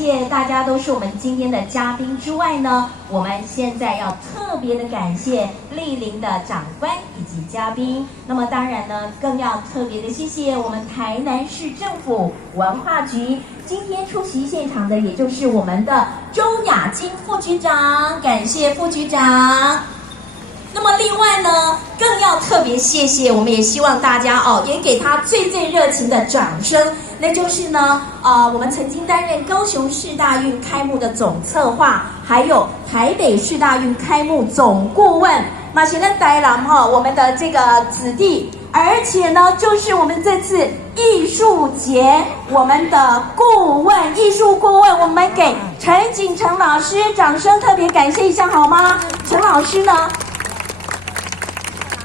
谢大家都是我们今天的嘉宾之外呢，我们现在要特别的感谢莅临的长官以及嘉宾。那么当然呢，更要特别的谢谢我们台南市政府文化局今天出席现场的，也就是我们的周雅金副局长，感谢副局长。那么另外呢，更要特别谢谢，我们也希望大家也给他最最热情的掌声。那就是呢，我们曾经担任高雄市大运开幕的总策划，还有台北市大运开幕总顾问，马贤的呆郎我们的这个子弟，而且呢，就是我们这次艺术节我们的艺术顾问，我们给陈景成老师掌声特别感谢一下好吗？陈老师呢？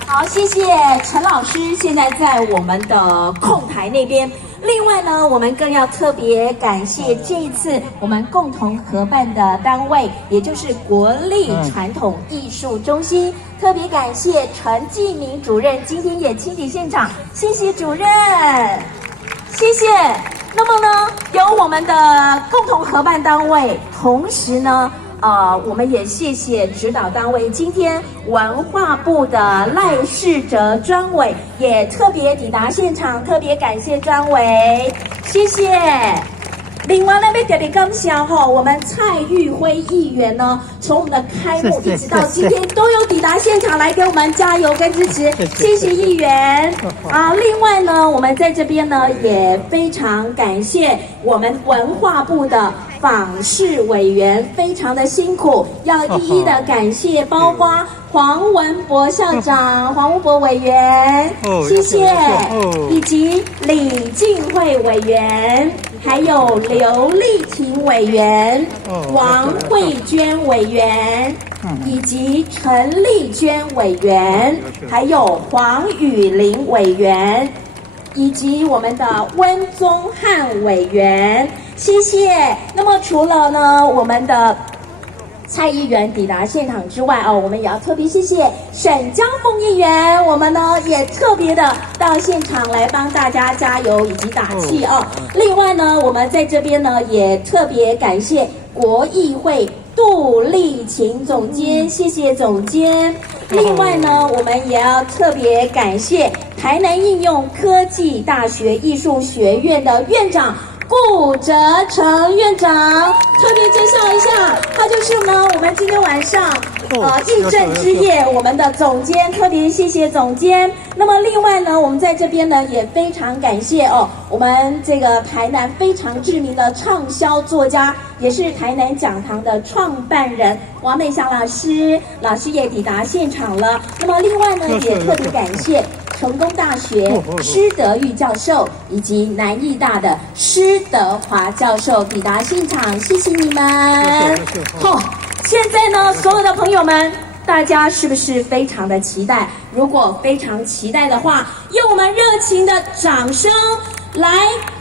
好，谢谢陈老师，现在在我们的控台那边。另外呢，我们更要特别感谢这一次我们共同合办的单位，也就是国立传统艺术中心。特别感谢陈继明主任今天也亲临现场，谢谢主任，谢谢。那么呢，有我们的共同合办单位，同时呢，我们也谢谢指导单位，今天文化部的赖世哲专委也特别抵达现场，特别感谢专委，谢谢。另外呢，要特别感谢我们蔡玉辉议员呢，从我们的开幕一直到今天都有抵达现场来给我们加油跟支持，谢谢议员另外呢，我们在这边呢也非常感谢我们文化部的访视委员，非常的辛苦，要一一的感谢，包括黄文博校长、黄文博委员，谢谢，以及李静慧委员，还有刘丽婷委员、王慧娟委员，以及陈丽娟委员，还有黄雨玲委员，以及我们的温宗翰委员，谢谢。那么除了呢我们的蔡议员抵达现场之外我们也要特别谢谢沈江凤议员，我们呢也特别的到现场来帮大家加油以及打气另外呢，我们在这边呢也特别感谢国艺会杜丽琴总监，谢谢总监。另外呢，我们也要特别感谢台南应用科技大学艺术学院的院长顾哲成院长，特别介绍一下，他就是呢我们今天晚上义政之夜我们的总监，特别谢谢总监。那么另外呢，我们在这边呢也非常感谢我们这个台南非常知名的畅销作家，也是台南讲堂的创办人王美祥老师，老师也抵达现场了。那么另外呢，也特别感谢成功大学施德玉教授以及南艺大的施德华教授抵达现场，谢谢你们。现在呢，所有的朋友们，大家是不是非常的期待？如果非常期待的话，用我们热情的掌声来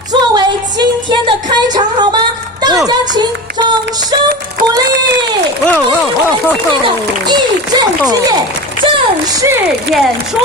作为今天的开场好吗？大家请掌声鼓励，欢迎我们今天的义政之夜正式演出。